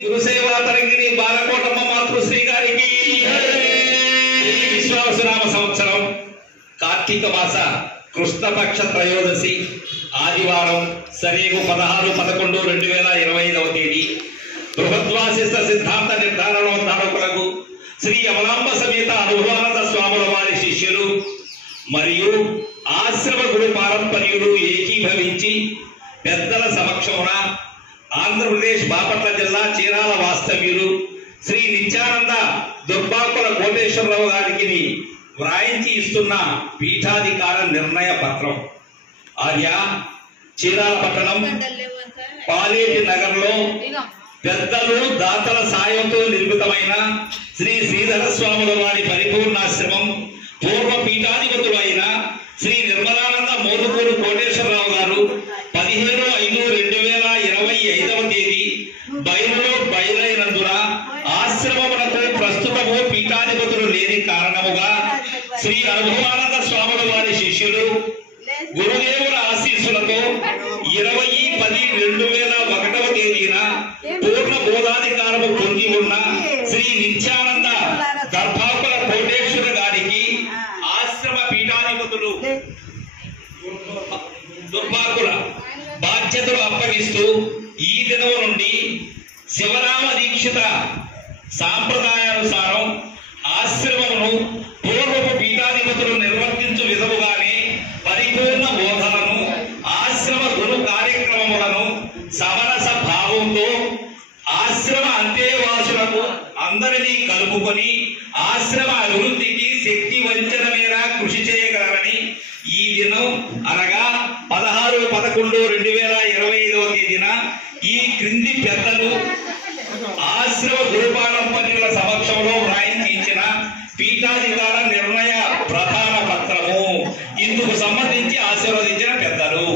గురుసేవా తరంగిణి బాలకోటమ్మ మాతృశ్రీ గారికి విశ్వావసునామ సంవత్సరం కార్తీక మాస కృష్ణపక్ష త్రయోదశి ఆదివారం సరేగు 16-11-2025 తేదీ బృహద్వాసిష్ట సిద్ధాంత నిర్ధారణోద్ధారకులకు శ్రీ అమలాంబ సమేత అనుభవానంద స్వాముల వారి శిష్యులు మరియు ఆశ్రమ గురు పారంపర్యులు ఏకీభవించి పెద్దల సమక్షమున ఆంధ్రప్రదేశ్ బాపట్ల జిల్లా చీరాల వాస్తవ్యులు శ్రీ నిత్యానంద దుర్బాకుల కోటేశ్వరరావు గారికి వ్రాయించి ఇస్తున్న పీఠాధికార నిర్ణయ పత్రం. ఆర్య చీరాల పట్టణం పాలేటి నగర్లో పెద్దలు దాతల సాయంతో నిర్మితమైన శ్రీ శ్రీధర స్వాముల వారి పరిపూర్ణాశ్రమం పూర్వ పీఠాధిపతులు అయిన శ్రీ నిర్మలానంద మోదుకూరు కోటేశ్వరరావు గారు 15/5/2025 తేదీ బయలులో బయలైనందున ఆశ్రమమునకు ప్రస్తుతము పీఠాధిపతులు లేని కారణముగా శ్రీ అనుభవానంద స్వాముల వారి శిష్యులు గురుదేవుల ఆశీస్సులతో 20/10/2001 తేదీన పూర్ణ బోధాధికారము పొంది ఉన్న శ్రీ నిత్యానంద దర్భాకుల కోటేశ్వర గారికి ఆశ్రమ పీఠాధిపతులు దుర్భాకుల బాధ్యతలు అప్పగిస్తూ ఈ దినం నుండి శివరామ దీక్షిత సాంప్రదాయానుసారం ఆశ్రమమును పూర్వపు పీఠాధిపతులు నిర్వర్తించు విధముగానే పరిపూర్ణ బోధనను ఆశ్రమ గురు కార్యక్రమములను సమరస భావంతో ఆశ్రమ అంతేవాసులకు అందరినీ కలుపుకొని ఆశ్రమ అభివృద్ధికి శక్తి వంచన మేర కృషి చేయగలరని ఈ దినం అనగా 16-11-2025 తేదీన ఈ క్రింది పెద్దలు ఆశ్రమ గురుపారంపర్యుల సమక్షంలో వ్రాయించి ఇచ్చిన పీఠాధికార నిర్ణయ ప్రధాన పత్రము. ఇందుకు సంబంధించి ఆశీర్వదించిన పెద్దలు